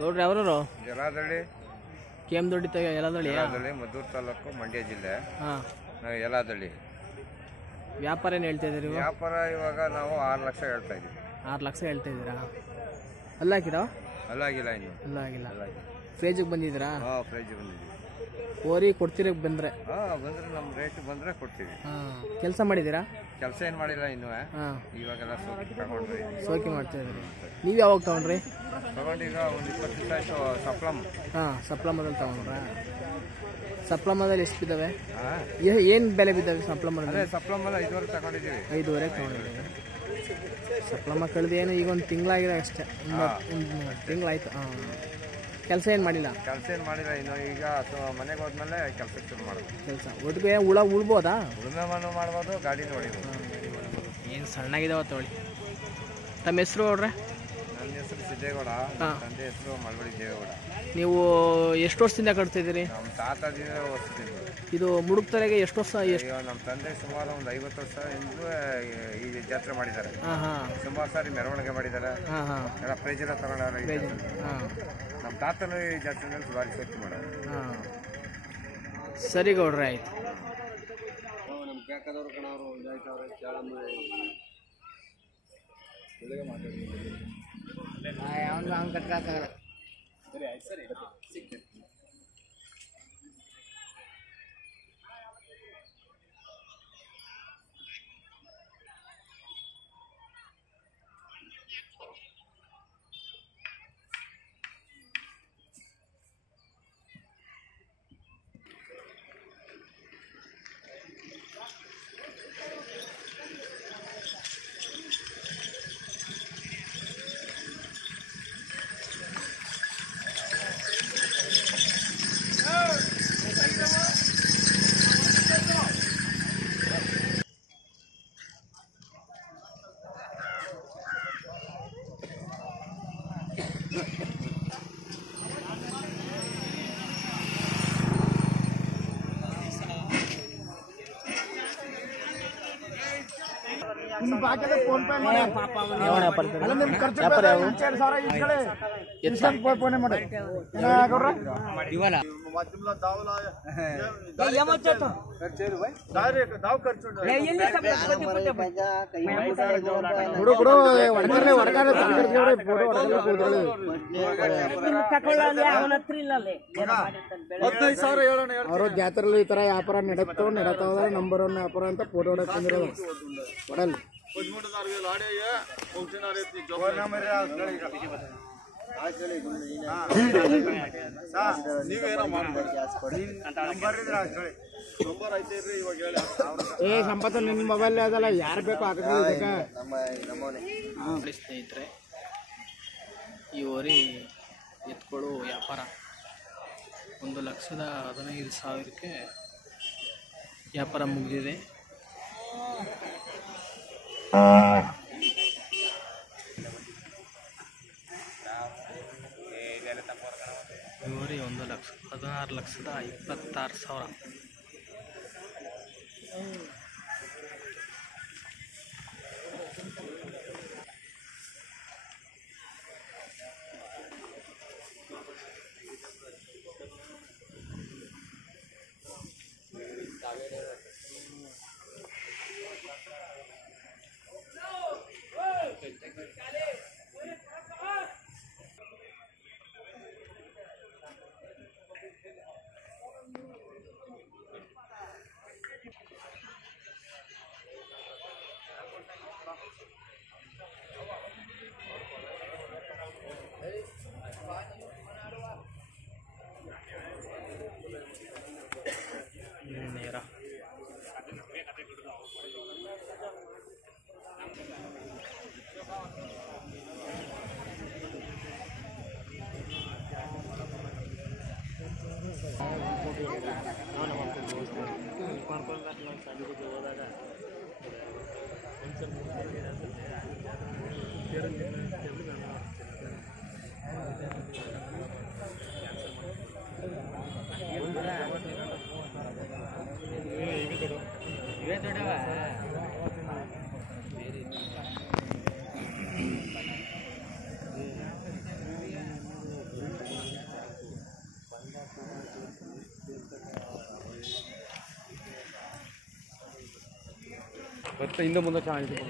ಗೌಡ್ರಿ ಅವರವರು ಯಲಾದಳ್ಳಿ ಕೆಎಂ ದೊಡ್ಡಿ ಯಲಾದಳ್ಳಿ ಮದ್ದೂರು ತಾಲೂಕು ಮಂಡ್ಯ ಜಿಲ್ಲೆ. ಯಲಾದಳ್ಳಿ ವ್ಯಾಪಾರ ಏನು ಹೇಳ್ತಾ ಇದ್ದೀರಿ? ವ್ಯಾಪಾರ ಇವಾಗ ನಾವು 6 ಲಕ್ಷ ಹೇಳ್ತಾ ಇದ್ದೀವಿ. 6 ಲಕ್ಷ ಹೇಳ್ತಾ ಇದ್ದೀರಾ? ಅಲ್ಲಾಕಿರೋ? ಅಲ್ಲಾಗಿಲ್ಲ, ಇನ್ನು ಅಲ್ಲಾಗಿಲ್ಲ. ಫ್ರೇಜಿಗೆ ಬಂದಿದ್ದೀರಾ? ಫ್ರೈಜ್ ಬಂದಿದ್ದೀವಿ. ಓರಿ ಕೊಡ್ತೀರ ಬಂದರೆ? ಬಂದರೆ ನಮ್ಮ ರೇಟ್ ಬಂದರೆ ಕೊಡ್ತೀವಿ. ಕೆಲಸ ಮಾಡಿದ್ದೀರಾ? ಕೆಲಸ ಏನು ಮಾಡಿಲ್ಲ ಇನ್ನೂ. ಇವಾಗೆಲ್ಲ ಸೋಕಿ ತಗೊಂಡ್ರಿ. ಸೋಕಿ ಮಾಡ್ತಾ ಇದ್ರಿ. ನೀವು ಯಾವಾಗ ತಗೊಂಡ್ರಿ? ತಗೊಂಡೀಗ ಒಂದು 20 ದಿವಸ ಆಯಿತು. ಸಪ್ಲಮ್. ಸಪ್ಲಮದಲ್ಲಿ ತಗೊಂಡ್ರಾ? ಸಪ್ಲಮದಲ್ಲಿ ಎಷ್ಟು ಬಿದ್ದಾವೆ? ಏನು ಬೆಲೆ ಬಿದ್ದಾವೆ ಸಪ್ಲಮಲ್ಲಿ? ಸಪ್ಲಮಲ್ಲಿ 5,500 ತಗೊಂಡಿದ್ದೀವಿ. 5,500 ತಗೊಂಡಿದ್ದೀವಿ. ಸಪ್ಲಮ ಕಳೆದು ಏನು ಈಗ ಒಂದು ತಿಂಗಳಾಗಿದೆ ಅಷ್ಟೇ. ಒಂದು ತಿಂಗಳಾಯ್ತು. ಕೆಲಸ ಏನು ಮಾಡಿಲ್ಲ? ಕೆಲಸ ಏನು ಮಾಡಿಲ್ಲ ಇನ್ನು. ಈಗ ಮನೆಗೆ ಹೋದ್ಮೇಲೆ ಕೆಲಸ ಶುರು ಮಾಡೋದು. ಕೆಲಸ ಒಟ್ಟಿಗೆ ಉಳ್ಬೋದಾ? ಉಳುಮೆ ಮಾಡ್ಬೋದು, ಗಾಡಿ ನೋಡಿಬೋದು. ಏನು ಸಣ್ಣಗಿದಾವ ತಗೊಳ್ಳಿ. ತಮ್ಮ ಹೆಸರು ನೋಡ್ರೆ? ನನ್ನ ಹೆಸರು ಸಿದ್ದೇಗೌಡ, ತಂದೆ ಹೆಸರು ಮಳವಳ್ಳಿ ದೇವೇಗೌಡ. ನೀವು ಎಷ್ಟು ವರ್ಷದಿಂದ ಕಟ್ತಿದ್ದೀರಿ? ನಮ್ಮ ತಾತದಿಂದ ಓದಿಸ್ತೀನಿ. ಇದು ಮುಡುಕ್ತರೆಗೆ ಎಷ್ಟು ವರ್ಷ? ನಮ್ಮ ತಂದೆ ಸುಮಾರು ಒಂದು 50 ವರ್ಷದಿಂದ ಈ ಜಾತ್ರೆ ಮಾಡಿದ್ದಾರೆ. ಸುಮಾರು ಸಾರಿ ಮೆರವಣಿಗೆ ಮಾಡಿದ್ದಾರೆ. ಎಲ್ಲ ಪ್ರೈಜ್ ಎಲ್ಲ ತಗೊಂಡವ್ರೆ. ನಮ್ಮ ತಾತನು ಈ ಜಾತ್ರೆಯಲ್ಲಿ ಸುಮಾರು ಶಕ್ತಿ ಮಾಡೋರು. ಸರಿ ಗೌಡ್ರೆ, ಆಯ್ತು. ನಮ್ಗೆ ಬೇಕಾದವ್ರು ಕಣವರು ಇದಾಯ್ತವ್ರೆ. ಯಾವನು ಹಂಗೆ ಕಟ್ಟಾಗಲ್ಲ. ಸರಿ ಆಯ್ತು, ಸರಿ ಸಿಗ್ತೇನೆ. ಅವರು ಜಾತ್ರೆಯಲ್ಲಿ ಈ ತರ ವ್ಯಾಪಾರ ನಡತಾವ ನಂಬರ್ 1 ವ್ಯಾಪಾರ ಅಂತ ಫೋಟೋ ಹೊಡಕ್ ಬಂದಿರೋದು ಒಡಲ್. ಸಂಪತ್ತು ನಿಮ್ಮ ಮೊಬೈಲ್ ಅದಲ್ಲ, ಯಾರು ಬೇಕು ಸ್ನೇಹಿತರೆ, ಈ ಓರಿ ಎತ್ಕೊಳ್ಳೋ ವ್ಯಾಪಾರ 1,15,000ಕ್ಕೆ ವ್ಯಾಪಾರ ಮುಗಿದಿದೆ. ಓರಿ 16,26,000. ಮತ್ತೆ ಹಿಂದೆ ಮುಂದೆ ಚೆನ್ನಾಗಿತ್ತು.